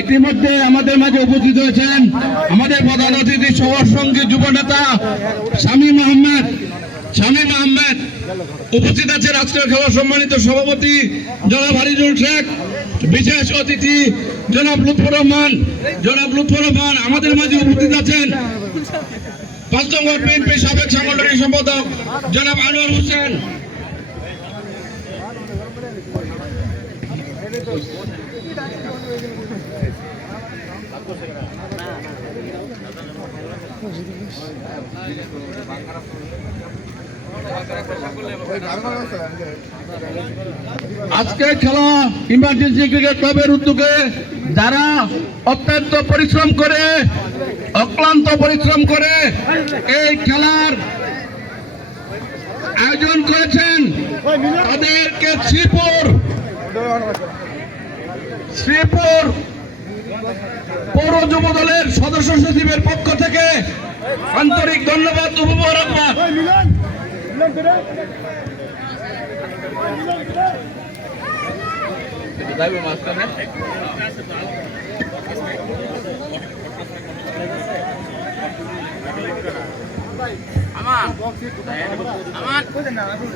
ইতিমধ্যে আমাদের মাঝে উপস্থিত হয়েছেন আমাদের প্রধান অতিথি সবার সঙ্গে যুব নেতা শামীম আহমেদ। উপস্থিত আছে রাষ্ট্রীয় খেলা সম্মানিত সভাপতি জনাব হারিজুল শেখ, বিশেষ অতিথি জনাব লুৎফর রহমান। আমাদের মাঝে উপস্থিত আছেন ৫ নং ওয়ার্ড বিএনপি সাবেক সাংগঠনিক সম্পাদক জনাব আনোয়ার হোসেন। আজকে খেলা ইমার্জেন্সি ক্রিকেট ক্লাবের উদ্যোগে যারা অত্যন্ত অক্লান্ত পরিশ্রম করে এই খেলার আয়োজন করেছেন, তাদেরকে শ্রীপুর পৌর যুব দলের সদস্য সচিবের পক্ষ থেকে আন্তরিক ধন্যবাদ ও মোবারকবাদ। আমার